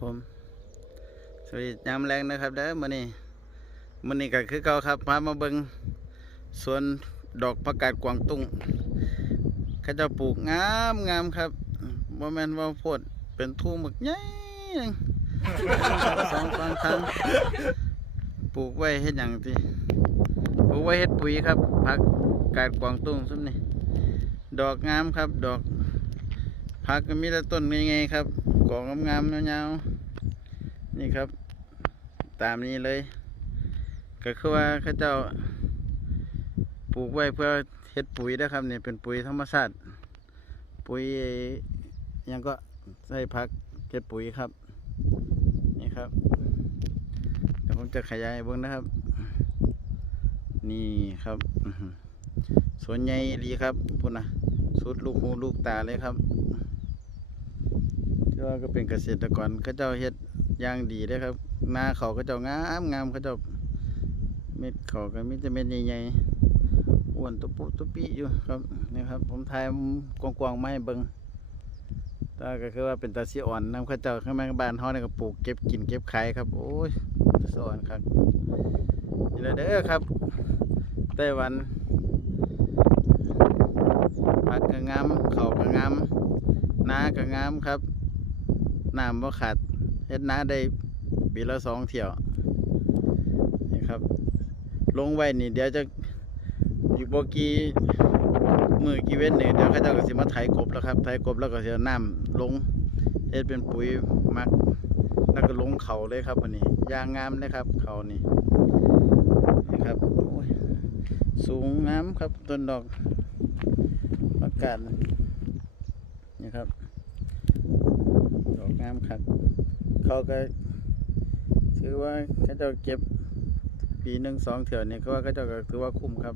ผมสวัสดียามแรงนะครับเด้อมื้อนี้มื้อนี้ก็คือเก่าครับพามาเบิ่งสวนดอกผักกาดกวางตุ้งเขาจ้าปลูกงามงามครับบ่แมนว่าโพดเป็นทุ่งหมึกใหญ่หนึ่งสองสองครั้งปลูกไว้เฮ็ดหยังติปลูกไว้เฮ็ดปุ๋ยครับผักกาดกวางตุ้งซุมนี้ดอกงามครับ ดอก ผักก็มีแต่ต้นง่ายๆครับกอกงามๆยาวๆนี่ครับ ตามนี้เลย ก็คือว่าเขาเจ้าปลูกไว้เพื่อเฮ็ดปุ๋ยนะครับเนี่ยเป็นปุ๋ยธรรมชาติปุ๋ยยังก็ใส่ผักเฮ็ดปุ๋ยครับ นี่ครับเดี๋ยวผมจะขยายเบิ่งนะครับ นี่ครับสวนใหญ่ดีครับพุ่นนะสุดลูกหูลูกตาเลยครับ ที่ว่าก็เป็นเกษตรกรเขาเจ้าเฮ็ดย่างดีเลยครับหน้าเขาก็เจ้างามงามเขาเจ้าเม็ดเขาก็มีแต่เม็ดใหญ่ๆอ้วนตุปุตุปิอยู่ครับนี่ครับ ผมถ่ายกว้างๆมาให้เบิงตาก็คือว่าเป็นตาสีอ่อนน้ำเขาเจ้าข้างในบ้านเฮานี่ก็ปลูกเก็บกินเก็บขายครับ โอ้ยสอนครับนี่แหละเด้อครับไต้หวันผักก็งามเขาก็งาม นาก็งามครับน้ำบ่ขาดเฮ็ดนาได้ปีละสองเที่ยวนี่ครับ ลงไว้นี่เดี๋ยวจะอยู่บ่กี่มือกี่เว้นนี่เดี๋ยวเขาเจ้าก็สิมาไถกบแล้วครับไถกบแล้วก็สิเอาน้ำลงเฮ็ดเป็นปุ๋ยมักแล้วก็ลงเขาเลยครับวันนี้ยางงามเลยครับ เขานี่นี่ครับสูงงามครับต้นดอกอากาศ นี่ครับ ดอกงามครับ เขาก็ถือว่าเขาเจ้าเก็บปีหนึ่งสองเถื่อนนี่เขาว่าเขาเจ้าถือว่าคุ้มครับ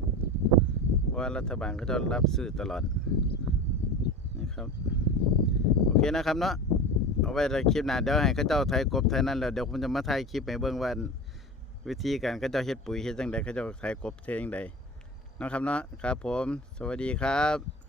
ว่ารัฐบาลเขาเจ้ารับซื้อตลอดนี่ครับ โอเคนะครับเนาะเอาไว้ในคลิปหน้าเดี๋ยวให้เขาเจ้าไทยกบไทยนั่นแล้วเดี๋ยวผมจะมาถ่ายคลิปให้เบิ่งว่าวิธีการเขาเจ้าเฮ็ดปุ๋ยเฮ็ดจังใดเขาเจ้าไทยกบเทจังใดนะครับเนาะครับผม สวัสดีครับ